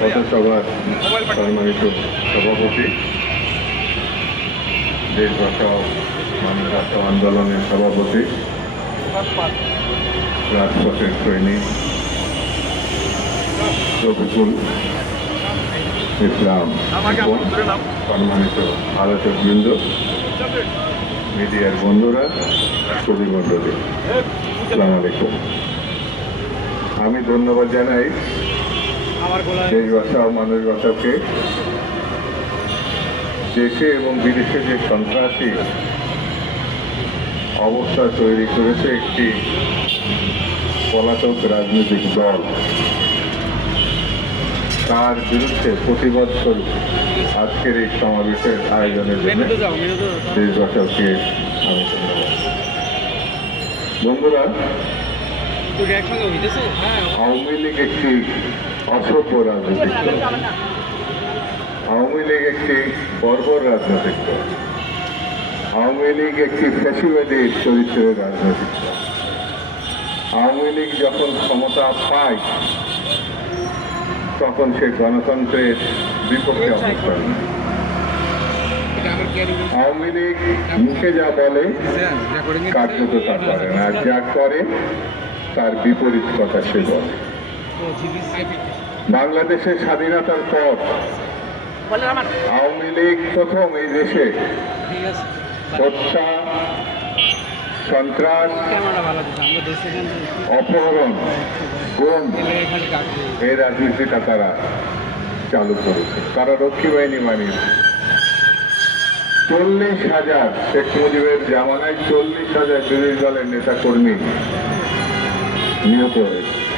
পথসভার সম্মানিত সভাপতি দেশ বাঁচাও মানুষ বাঁচাও আন্দোলনের সভাপতি রাজপথের সৈনিক রফিকুল ইসলাম সম্মানিত আলোচক বৃন্দ মিডিয়ার বন্ধুরা কবি মণ্ডলী আসসালামু আলাইকুম আমি ধন্যবাদ জানাই দেশ বাঁচাও মানুষ বাঁচাওকে দেশে এবং বিদেশে যে সন্ত্রাসী অবস্থা তৈরি করেছে একটি পলাতক রাজনৈতিক দল তার বিরুদ্ধে প্রতিবাদ স্বরূপ আজকের এই সমাবেশের আয়োজনের জন্য দেশ বাঁচাওকে আমি ধন্যবাদ। বন্ধুরা একসঙ্গে হইতেছে? হ্যাঁ। আওয়ামী লীগ একটি অসভ্য রাজনৈতিক দল। আওয়ামী লীগ একটি বর্বর রাজনৈতিক দল। আওয়ামী লীগ একটি ফ্যাসিবাদী চরিত্রের রাজনৈতিক দল। আওয়ামী লীগ যখন ক্ষমতা পায় তখন সে গণতন্ত্রের বিপক্ষে অবস্থান আমার ক্যারি আওয়ামী লীগ মুখে যা বলে রেকর্ডিং কার্যত তা করে না। আর যা করে তার বিপরীত কথা সে বলে। বাংলাদেশের স্বাধীনতার পর আওয়ামী লীগ প্রথম এই দেশে হত্যা, সন্ত্রাস, অপহরণ, গুম এই রাজনীতিটা তারা চালু করেছে। তারা রক্ষী বাহিনী বানিয়েছে। চল্লিশ হাজার শেখ মুজিবের জামানায় চল্লিশ হাজার বিরোধী দলের নেতা কর্মী Newburgh.